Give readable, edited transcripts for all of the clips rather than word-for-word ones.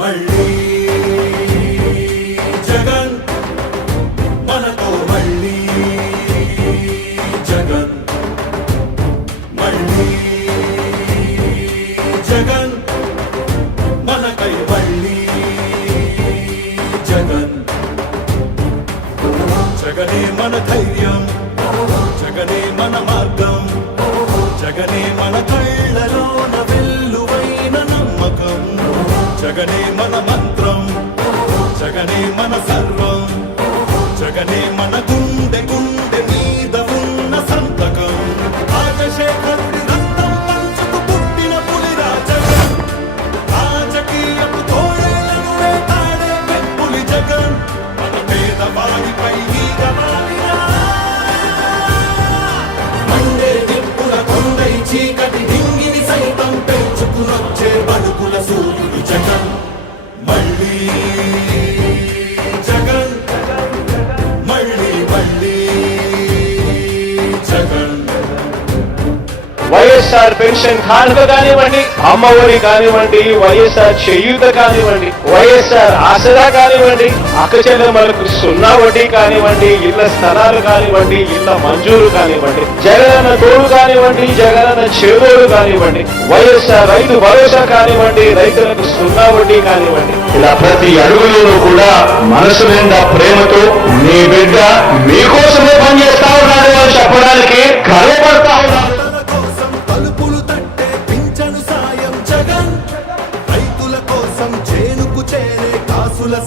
మళ్ళీ జగన్ మనతో మళ్ళీ జగన్ మళ్ళీ జగన్ మనకై మళ్ళీ జగన్ జగనే మన ధైర్యం జగనే మన మార్గం జగనే మన కళ్ళలోన వెల్లువైన నమ్మకం జగనే మన మంత్రం జగనే మన సర్వం జగనే మన గుండె గుండె మీద ఉన్న సంతకం రాజశేఖరుడి రక్తం పంచుకు పుట్టిన పులిరా జగన్ రాజకీయపు తోడేళ్లను వేటాడే పెప్పులి జగన్ మన పేదవాడిపై ఈగ వాలినా మండే నిప్పుల కొండై చీకటి హింగిని సైతం పెంచుకునొచ్చే బడుకుల సూర్యుడు జగన్ మళ్ళీ జగన్ మళ్ళీ మళ్ళీ జగన్ వైఎస్ఆర్ పెన్షన్ కానుక కానివ్వండి, అమ్మఒడి కానివ్వండి, వైఎస్ఆర్ చేయూత కానివ్వండి, వైఎస్ఆర్ ఆసరా కానివ్వండి, అక్క చెల్లెమ్మలకు 0 వడ్డీ కానివ్వండి, ఇళ్ల స్థలాలు కానివ్వండి, ఇళ్ల మంజూరు కానివ్వండి, జగనన్న తోడు కానివ్వండి, జగనన్న చేదోడు కానివ్వండి, వైఎస్ఆర్ రైతు భరోసా కానివ్వండి, రైతులకు 0 వడ్డీ కానివ్వండి, ఇలా ప్రతి అడుగులోనూ కూడా మనసు నిండా ప్రేమతో మీ బిడ్డ మీకోసమే పనిచేస్తా ఉన్నాడు అని చెప్పడానికి గర్వపడతా ఉన్నాడు.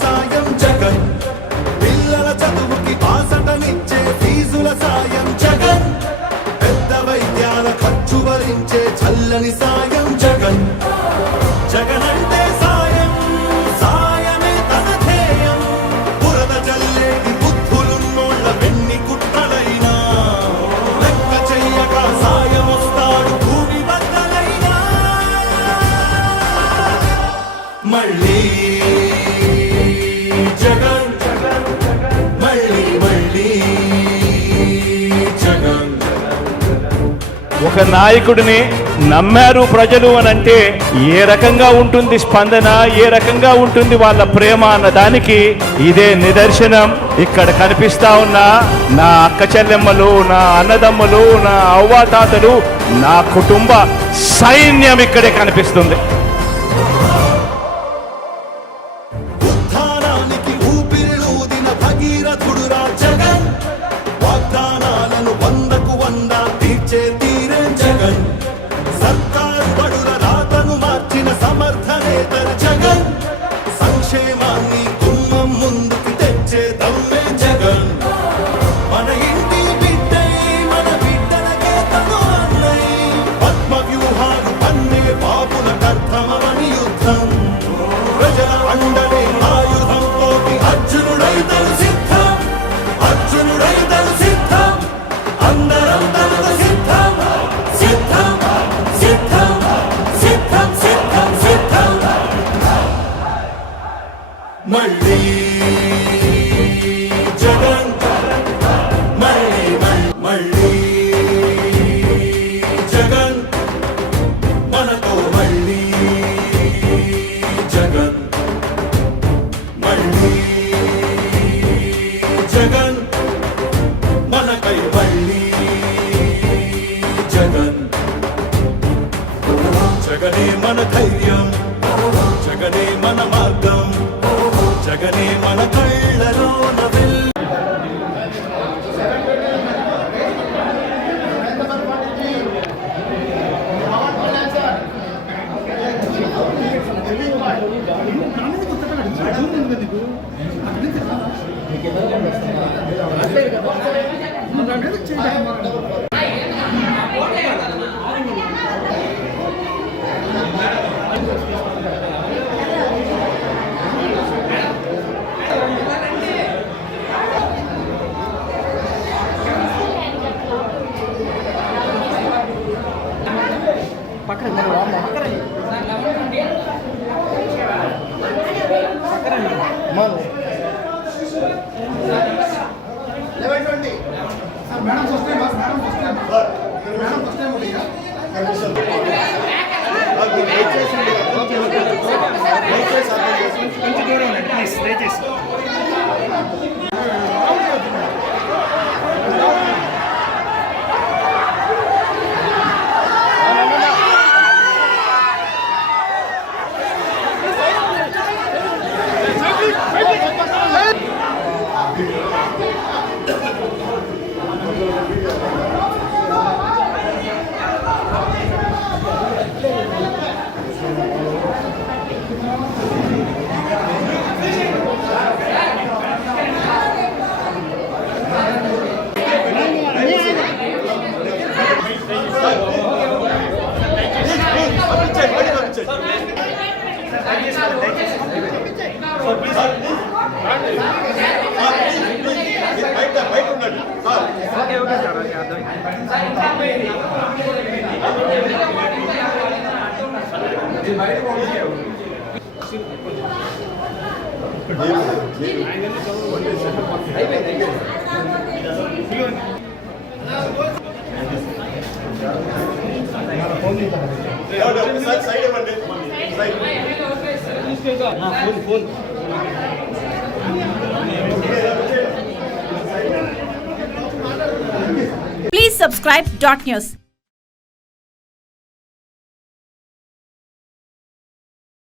సాయం జగన్ పిల్లల చదువుకి బాసటనిచ్చే ఫీజుల సాయం జగన్ పెద్ద వైద్యాల ఖర్చు భరించే చల్లని సాయం జగన్ జగన్ అంటే సాయం సాయమే తన ధ్యేయం బురద జల్లేది బుద్ధులున్నోళ్ళ వెన్ని కుట్రలైనా లెక్క చెయ్యక సాయం వస్తాడు భూమి బద్దలైనా మళ్ళీ జగన్ మళ్ళీ మళ్ళీ జగన్. ఒక నాయకుడిని నమ్మారు ప్రజలు అని అంటే ఏ రకంగా ఉంటుంది స్పందన, ఏ రకంగా ఉంటుంది వాళ్ళ ప్రేమ అన్న దానికి ఇదే నిదర్శనం. ఇక్కడ కనిపిస్తా ఉన్న నా అక్క చెల్లెమ్మలు, నా అన్నదమ్ములు, నా అవ్వాతాతలు, నా కుటుంబ సైన్యం ఇక్కడే కనిపిస్తుంది. జగన్ వాగ్దానాలను 100కు 100 తీర్చే తీరే జగన్ సర్కారు బడుల రాతను మార్చిన సమర్థనేతర జగన్ సంక్షేమాన్ని గుమ్మం ముందుకు తెచ్చే దమ్మే జగన్ మన ఇంటి బిడ్డై మన బిడ్డలకే తను అన్నై పద్మ వ్యూహాలు పన్నే బాబుల కర్తమని యుద్ధం ప్రజల అండనే ఆయుధంతో అర్జునుడై తను సిద్ధం అర్జునుడై తను సిద్ధం అందరం తనకు సిద్ధం సిద్ధం సిద్ధం సిద్ధం సిద్ధం సిద్ధం మళ్ళీ జగన్ మళ్ళీ మళ్ళీ జగన్ మనతో మళ్ళీ జగన్ మళ్ళీ జగన్ మనకై మళ్ళీ జగన్ జగనే మన ధైర్యం జగనే మన మార్గం జగనే మన కళ్ళలోన పక్కన मैडम फर्स्ट टाइम बस मैडम फर्स्ट टाइम होती है अब ये वेट బయట ఉండండి sir. Okay okay sir okay అర్థమైంది. ఒకసారి సైడ్ ఇవ్వండి. Side. Please subscribe Dot News.